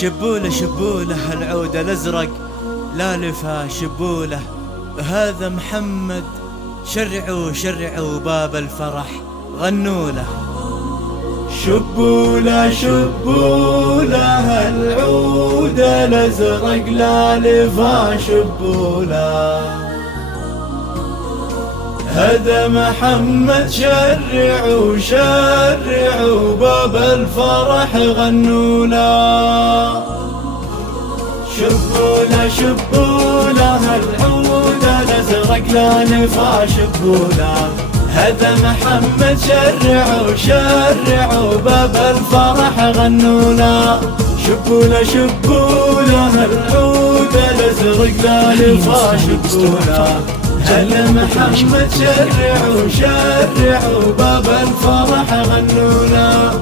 شبوله شبوله العود الأزرق لا لفا شبوله، هذا محمد شرعوا شرعوا باب الفرح غنوا له. شبوله شبوله العود الأزرق لا لفا شبوله، هذا محمد شرعوا شرعوا باب الفرح غنوا له. شبوله شبوله العود الأزرق لا لفا شبوله، هذا محمد شرعوا شرعوا باب الفرح غنوا له. شبوله شبوله العود الأزرق لا لفا شبوله، هذا محمد شرعوا شرعوا باب الفرح غنوا له.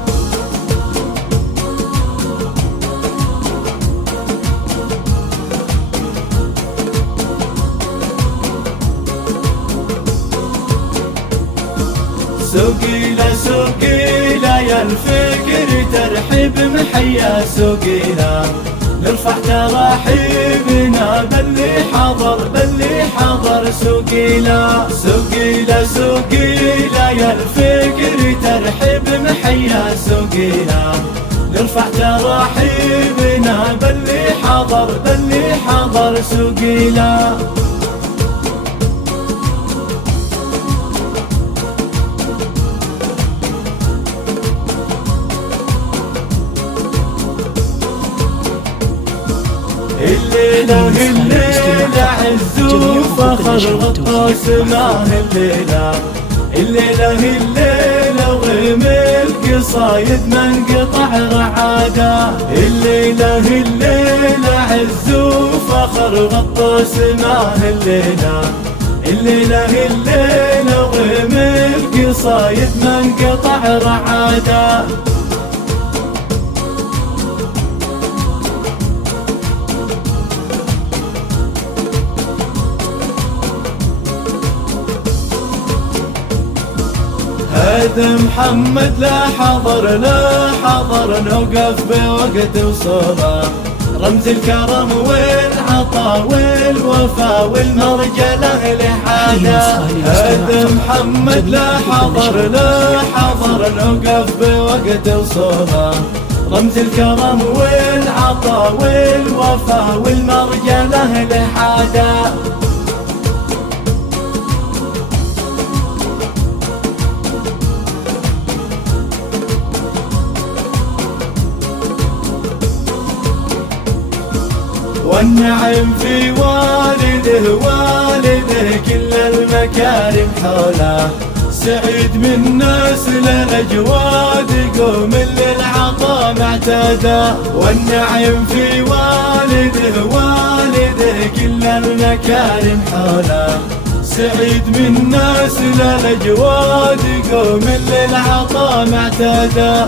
سوقيله سوقيله يا الفكر ترحيب محيا سوقيله، نرفع تراحيبنا باللي حضر باللي حضر. سوقيله سوقيله سوقيله يا الفكر ترحيب محيا سوقيله، نرفع تراحيبنا باللي حضر باللي حضر. سوقيله الليلة الليلة عز وفخر غطاس معه الليلة، الليلة الليلة وغيم القصايد من قطع رعادة. الليلة الليلة عز وفخر غطاس معه الليلة، الليلة الليلة وغيم القصايد من قطع رعادة. هذا محمد لا حضر لا حضر، نوقف بوقت وصوله، رمز الكرم والعطا والوفا والمرجله لحاده. هذا محمد لا حضر لا حضر، نوقف بوقت وصوله، رمز الكرم والعطا والوفا والمرجله لحاده. والنعم في والده والده كل المكارم حوله، سعيد من نسل الأجواد قوم للعطا معتاده. والنعم في والده والده كل المكارم حوله، سعيد من نسل الأجواد قوم للعطا معتاده.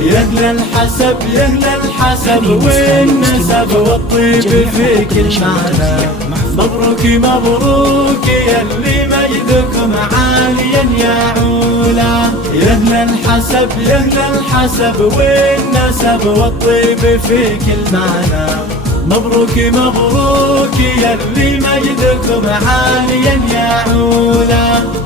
يهلا الحسب يهلا الحسب والنسب والطيب في كل معنى. مبروك مبروك يلي مجدكم عاليا يا علا. يهلا الحسب يهلا الحسب والنسب والطيب في كل معنى. مبروك مبروك يلي مجدكم عاليا يا علا.